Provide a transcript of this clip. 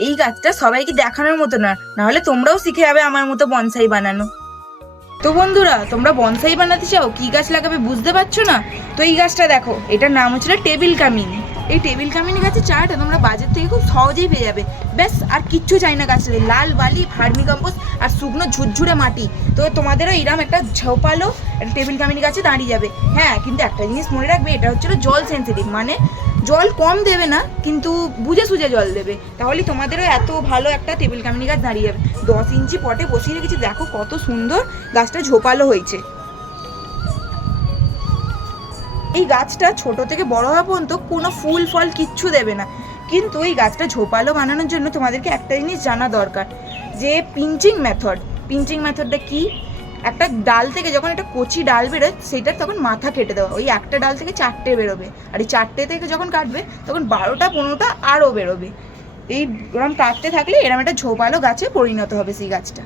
এই গাছটা সবাইকে দেখানোর মতো না, নাহলে তোমরাও শিখে যাবে আমার মতো বনসাই বানানো। তো বন্ধুরা, তোমরা বনসাই বানাতে চাও, কি গাছ লাগাবে বুঝতে পারছো না? তো এই গাছটা দেখো, এটার নাম হচ্ছে টেবিল কামিনী। এই টেবিল কামিনী গাছের চারাটা তোমরা বাজার থেকে খুব সহজেই পেয়ে যাবে। ব্যাস আর কিচ্ছু চাই না গাছটাতে, লাল বালি, ভার্মি কম্পোস্ট আর শুকনো ঝুরঝুরে মাটি। তো তোমাদেরও এইরকম একটা ঝোপালো একটা টেবিল কামিনী গাছে দাঁড়িয়ে যাবে। হ্যাঁ, কিন্তু একটা জিনিস মনে রাখবে, এটা হচ্ছে জল সেন্সিটিভ, মানে জল কম দেবে না, কিন্তু বুঝে সুঝে জল দেবে, তাহলে তোমাদেরও এত ভালো একটা টেবিল কামিনী গাছ দাঁড়িয়ে যাবে। 10 ইঞ্চি পটে বসিয়ে রেখেছি, দেখো কত সুন্দর গাছটা ঝোপালো হয়েছে। এই গাছটা ছোট থেকে বড় হওয়া পর্যন্ত কোনো ফুল ফল কিচ্ছু দেবে না, কিন্তু এই গাছটা ঝোপালো বানানোর জন্য তোমাদেরকে একটা জিনিস জানা দরকার, যে পিঞ্চিং মেথডটা কি। একটা ডাল থেকে যখন একটা কচি ডাল বেরোয়, সেটার তখন মাথা কেটে দেওয়া। ওই একটা ডাল থেকে 4টে বেরোবে, আর এই 4টে থেকে যখন কাটবে তখন 12টা 15টা আরও বেরোবে। এই এরকম কাটতে থাকলে এরকম একটা ঝোপালো গাছে পরিণত হবে সেই গাছটা।